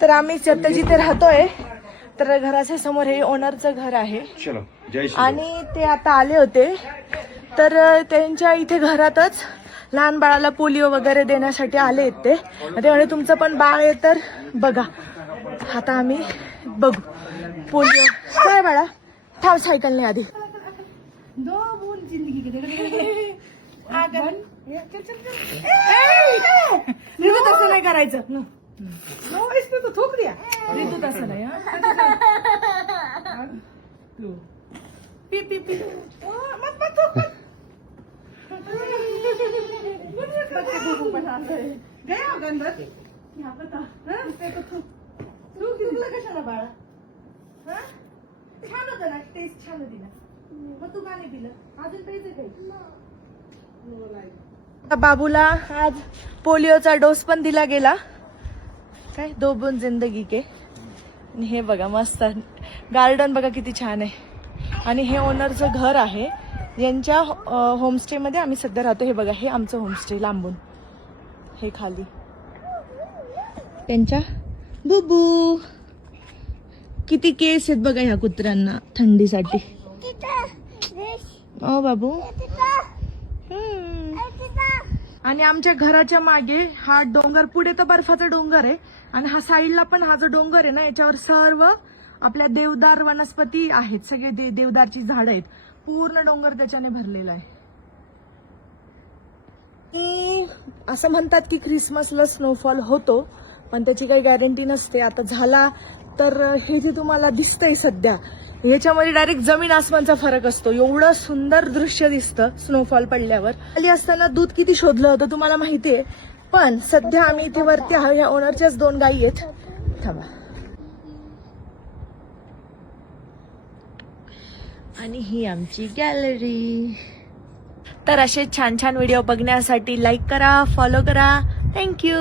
तर आम्ही आता जिथे राहतोय तर घराच्या समोर हे ओनरचं घर आहे आणि ते आता आले होते तर त्यांच्या इथे घरातच लहान बाळाला पोलिओ वगैरे देण्यासाठी आले आहेत ते म्हणे तुमचं पण बाळ आहे तर बघा. आता आम्ही बघू पोलिओ काय बाळा थांब सायकलने आधी रितू तसं नाही करायचं थोक द्या रितू तसं नाही पी पी पी कशाला बाळा छान होतं ना टेस्ट छान होती ना मग तू का नाही पिलं अजून प्यायचं काही. बाबूला आज पोलिओचा डोस पण दिला गेला काय 2 बूंद जिंदगी के. आणि हे बघा मस्त गार्डन बघा किती छान आहे आणि हे ओनरचं घर आहे यांच्या होमस्टे मध्ये आम्ही सध्या राहतो. हे बघा हे आमचं होमस्टे लांबून हे खाली त्यांच्या बुबू किती केस आहेत बघा ह्या कुत्र्यांना थंडीसाठी. ओ बाबू आणि आमच्या घराच्या मागे हा डोंगर पुढे तर बर्फाचा डोंगर आहे आणि हा साईडला पण हा जो डोंगर आहे ना याच्यावर सर्व आपल्या देवदार वनस्पती आहेत. सगळे देवदारची झाडं आहेत. पूर्ण डोंगर त्याच्याने भरलेला आहे. असं म्हणतात की ख्रिसमसला स्नोफॉल होतो पण त्याची काही गॅरंटी नसते. आता झाला तर हे जे तुम्हाला दिसतंय सध्या याच्यामध्ये डायरेक्ट जमीन आसमानचा फरक असतो. एवढं सुंदर दृश्य दिसतं स्नोफॉल पडल्यावर. खाली असताना दूध किती शोधलं होतं तुम्हाला माहितीये पण सध्या आम्ही इथे वरती आहोत. ह्या ओनरच्याच 2 गायी आहेत. थांबा आणि ही आमची गॅलरी. तर असे छान छान व्हिडिओ बघण्यासाठी लाईक करा फॉलो करा. थँक्यू.